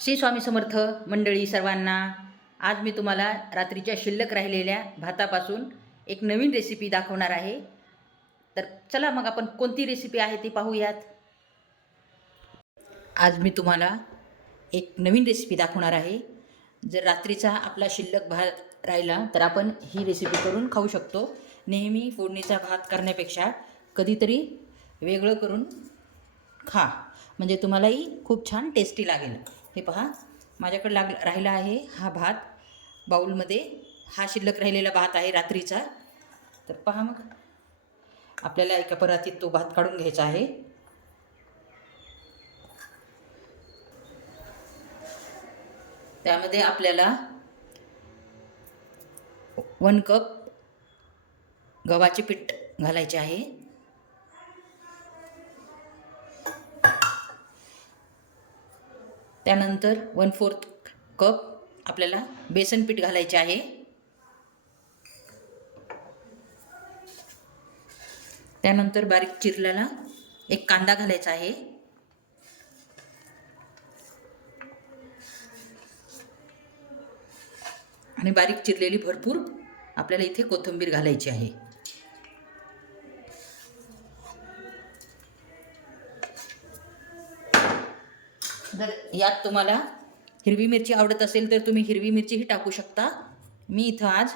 श्री स्वामी समर्थ मंडळी सर्वांना, आज मी तुम्हाला रात्रीच्या शिल्लक राहिलेल्या भातापासून एक नवीन रेसिपी दाखवणार आहे. तर चला मग आपण कोणती रेसिपी आहे ती पाहूयात. आज मी तुम्हाला एक नवीन रेसिपी दाखवणार आहे. जर रात्रीचा आपला शिल्लक भात राहिला तर आपण ही रेसिपी करून खाऊ शकतो. नेहमी फोडणीचा भात करण्यापेक्षा कधीतरी वेगळं करून खा, म्हणजे तुम्हालाही खूप छान टेस्टी लागेल. हे पहा, माझ्याकडे राहिला आहे हा भात बाऊलमध्ये. हा शिल्लक राहिलेला भात आहे रात्रीचा. तर पहा, मग आपल्याला एका परातीत तो भात काढून घ्यायचा आहे. त्यामध्ये आपल्याला 1 कप गव्हाचे पीठ घालायचे आहे. त्यानंतर 1/4 कप आपल्याला बेसन पीठ घालायचे आहे. त्यानंतर बारीक चिरलेला एक कांदा घालायचा आहे. आणि बारीक चिरलेली भरपूर आपल्याला इथे कोथिंबीर घालायची आहे. जर यात तुम्हाला हिरवी मिरची आवडत असेल तर तुम्ही हिरवी मिरचीही टाकू शकता. मी इथं आज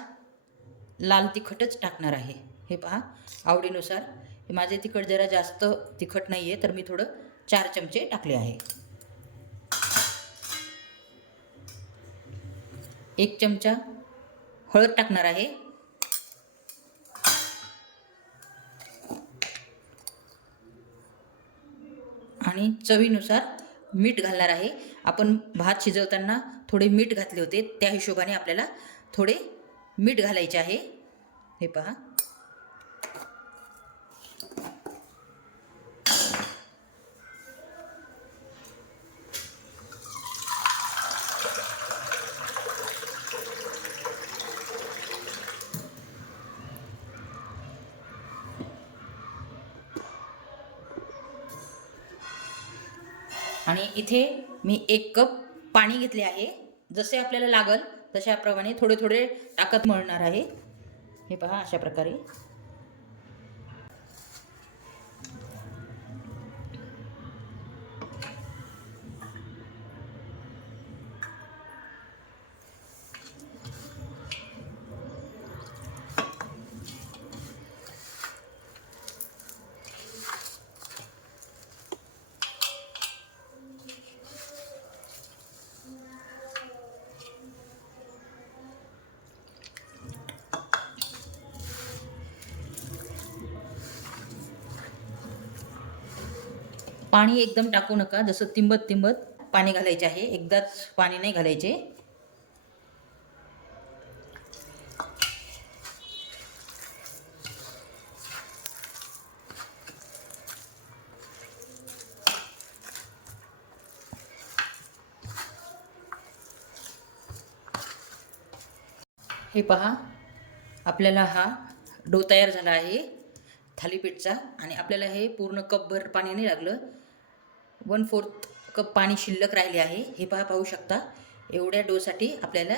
लाल तिखटच टाकणार आहे. हे पहा, आवडीनुसार. हे माझे तिखट जरा जास्त तिखट नाही आहे, तर मी थोडं 4 चमचे टाकले आहे. 1 चमचा हळद टाकणार आहे. आणि चवीनुसार मीठ घालणार आहे. आपण भात शिजवताना थोडे मीठ घातले होते, त्या हिशोबाने आपल्याला थोडे मीठ घालायचे आहे. हे पहा, आणि इथे मी 1 कप पाणी घेतले आहे. जसे आपल्याला लागल तशाप्रमाणे थोडे थोडे टाकत मळणार आहे. हे पहा, अशा प्रकारे. पाणी एकदम टाकू नका, जसं तिंबत तिंबत पाणी घालायचे आहे, एकदाच पाणी नाही घालायचे. हे पहा, आपल्याला हा डो तयार झाला आहे थालीपीठचा. आणि आपल्याला हे पूर्ण कपभर पाणी नाही लागलं, 1/4 कप पाणी शिल्लक राहिले आहे. हे पाहू शकता, एवढ्या डोसाठी आपल्याला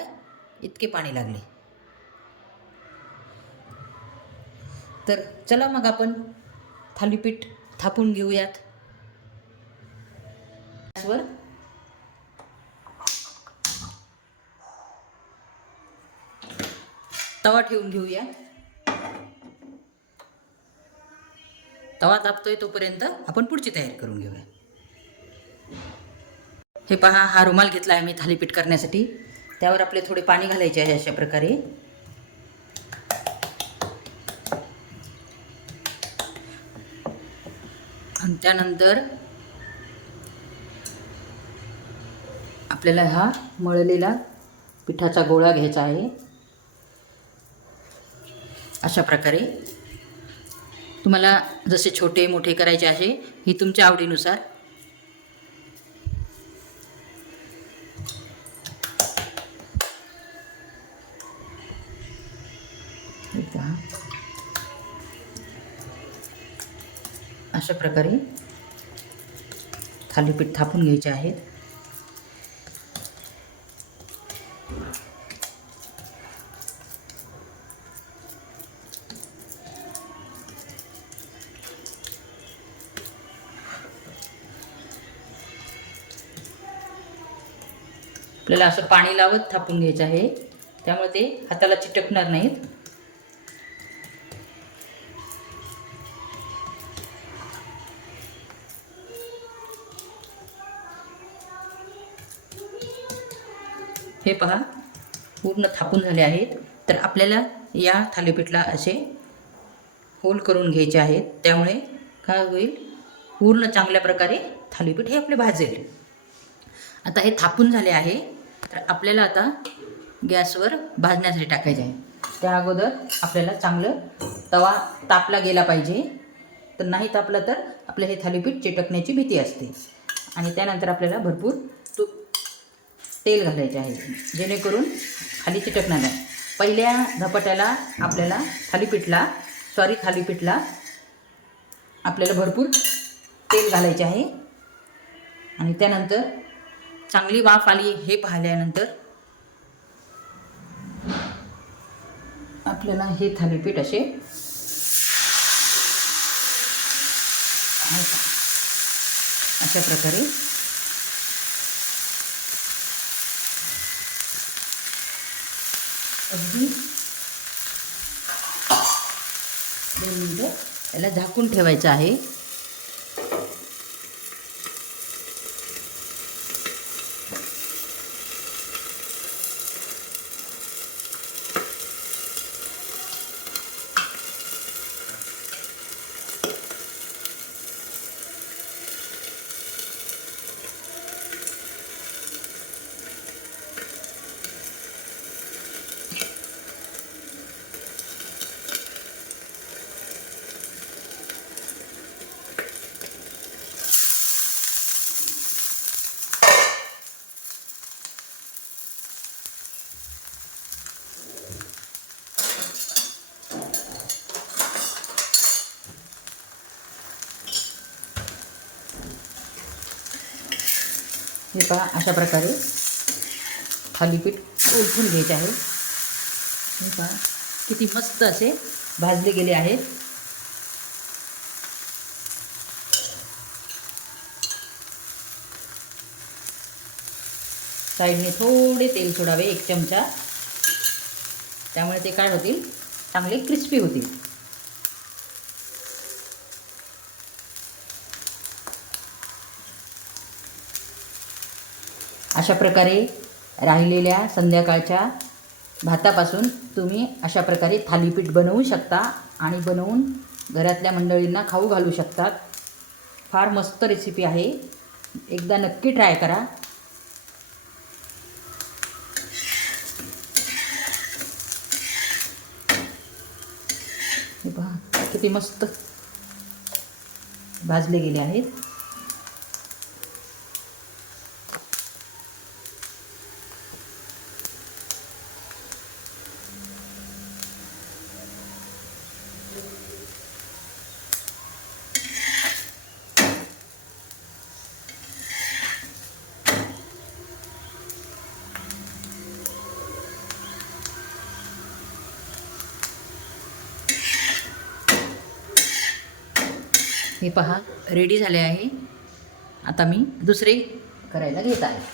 इतके पाणी लागले. तर चला मग आपण थालीपीठ थापून घेऊयात. गॅसवर तवा ठेवून घेऊया. तवा तापतोय तोपर्यंत आपण पुढची तयारी करून घेऊया. हे पहा, हा रुमाल घेतला आहे मी थालीपीठ करण्यासाठी. त्यावर आपले थोडे पाणी घालायचे आहे अशा प्रकारे. आणि त्यानंतर आपल्याला हा मळलेला पिठाचा गोळा घ्यायचा आहे. अशा प्रकारे तुम्हाला जसे छोटे मोठे करायचे आहे, ही तुमच्या आवडीनुसार. अशा प्रकारे थालीपीठ थापून घ्यायचे आहेत. आपल्याला असं पाणी लावत थापून घ्यायचं आहे, त्यामुळे ते हाताला चिटकणार नाहीत. हे पहा पूर्ण थापून झाले आहेत. तर आपल्याला या थालीपीठला असे होल करून घ्यायचे आहेत, त्यामुळे काय होईल, पूर्ण चांगल्या प्रकारे थालीपीठ हे आपले भाजेल. आता हे थापून झाले आहे, तर आपल्याला आता गॅसवर भाजण्यासाठी टाकायचे आहे. त्या अगोदर आपल्याला चांगलं तवा तापला गेला पाहिजे, तर नाही तापला तर आपलं हे थालीपीठ चिटकण्याची भीती असते. आणि त्यानंतर आपल्याला भरपूर तेल घालायचे आहे, जेणेकरून खाली चिटकणार नाही. पहिल्या धपाट्याला आपल्याला थालीपीठला आपल्याला भरपूर तेल घालायचे आहे. आणि त्यानंतर चांगली वाफ आली हे पाहिल्यानंतर आपल्याला हे थालीपीठ असे अशा प्रकारे अगदी 2 मिनिटं याला झाकून ठेवायचं आहे. हे पहा अशा प्रकारे थालीपीठ उलटून घ्यायचे आहे. हे पहा किती मस्त असे भाजले गेले आहेत. साईडने थोडे तेल सोडावे, 1 चमचा, त्यामुळे ते काय होतील, चांगले क्रिस्पी होतील. अशा प्रकारे राहिलेल्या संध्याकाळच्या भातापासून तुम्ही अशा प्रकारे थालीपीठ बनवू शकता आणि बनवून घरातल्या मंडळींना खाऊ घालू शकतात. फार मस्त रेसिपी आहे, एकदा नक्की ट्राय करा. हे पहा किती मस्त भाजले गेले आहेत. हे पहा रेडी झाले आहे. आता मी दुसरे करायला घेत आहे.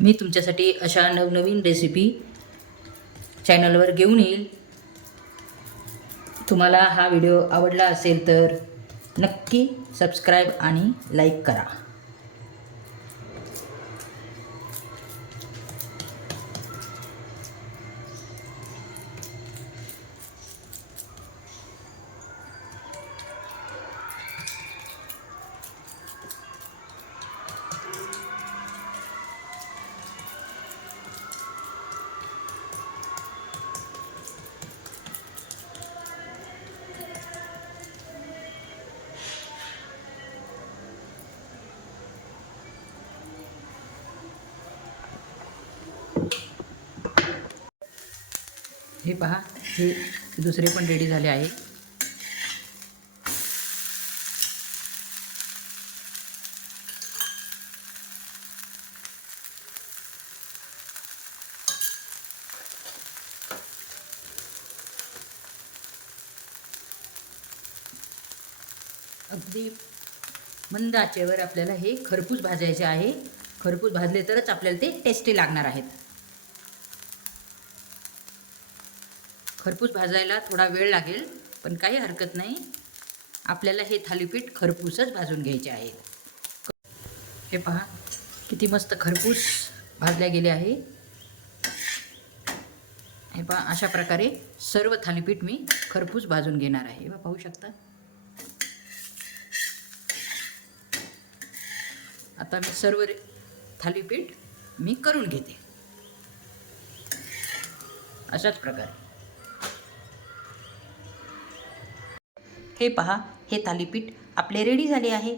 मी तुमच्यासाठी अशा नवनवीन रेसिपी चॅनलवर घेऊन येईल. तुम्हाला हा व्हिडिओ आवडला असेल तर नक्की सबस्क्राईब आणि लाईक करा. हे पहा, हे दुसरे पण रेडी झाले आहे. अगदी मंद आचेवर आपल्याला हे खरपूस भाजायचे आहे. खरपूस भाजले तरच आपल्याला ते टेस्टी लागणार आहेत. खरपूस भाजायला थोडा वेळ लागेल, पण काही हरकत नाही. आपल्याला हे थालीपीठ खरपूसच भाजून घ्यायचे आहे. हे पहा, किती मस्त खरपूस भाजल्या गेले आहे. हे पहा, अशा प्रकारे सर्व थालीपीठ मी खरपूस भाजून घेणार आहे. पाहू शकता. आता मी सर्व थालीपीठ मी करून घेते अशाच प्रकारे. हे पहा, हे थालीपीठ आपले रेडी झाले आहे.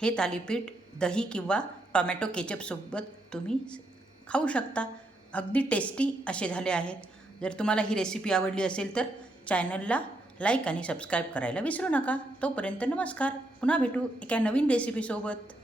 हे थालीपीठ दही किंवा टोमॅटो केचपसोबत तुम्ही खाऊ शकता. अगदी टेस्टी असे झाले आहेत. जर तुम्हाला ही रेसिपी आवडली असेल तर चॅनलला लाईक आणि सबस्क्राईब करायला विसरू नका. तोपर्यंत नमस्कार. पुन्हा भेटू एका नवीन रेसिपीसोबत.